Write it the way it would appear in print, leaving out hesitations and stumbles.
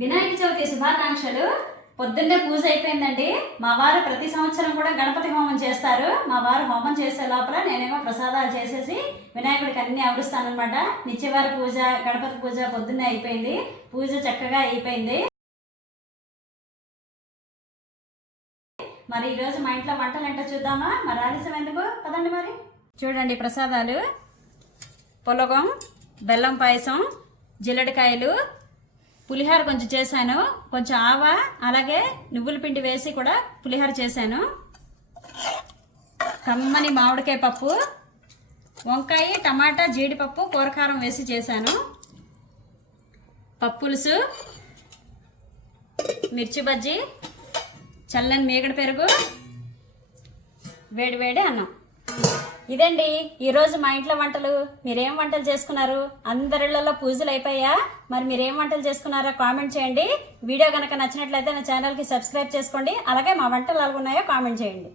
వినాయక చవితి శుభాకాంక్షలు. పొద్దున్నే పూజ అయిపోయిందండి. మా వారు ప్రతి సంవత్సరం కూడా గణపతి హోమం చేస్తారు. మా వారు హోమం చేసే లోపల నేనేమో ప్రసాదాలు చేసేసి వినాయకుడికి అన్ని అవరుస్తానమాట. నిత్యవార పూజ, గణపతి పూజ పొద్దున్నే అయిపోయింది. పూజ చక్కగా అయిపోయింది. మరి ఈరోజు మా ఇంట్లో వంటలు ఏంటో చూద్దామా? మరి ఆలస్యం ఎందుకు, పదండి. మరి చూడండి, ప్రసాదాలు: పులగం, బెల్లం పాయసం, జిల్లడికాయలు, పులిహోర కొంచెం చేశాను, కొంచెం ఆవ, అలాగే నువ్వుల పిండి వేసి కూడా పులిహోర చేశాను. కమ్మని మామిడికాయ పప్పు, వంకాయ, టమాటా, జీడిపప్పు, కూరకారం వేసి చేశాను. పప్పులుసు, మిర్చి బజ్జీ, చల్లని మీగడ పెరుగు, వేడి వేడి అన్నం. ఇదండి ఈరోజు మా ఇంట్లో వంటలు. మీరేం వంటలు చేసుకున్నారు? అందరిళ్లలో పూజలు అయిపోయా? మరి మీరేం వంటలు చేసుకున్నారో కామెంట్ చేయండి. వీడియో కనుక నచ్చినట్లయితే నా ఛానల్కి సబ్స్క్రైబ్ చేసుకోండి. అలాగే మా వంటలు ఎలా ఉన్నాయో కామెంట్ చేయండి.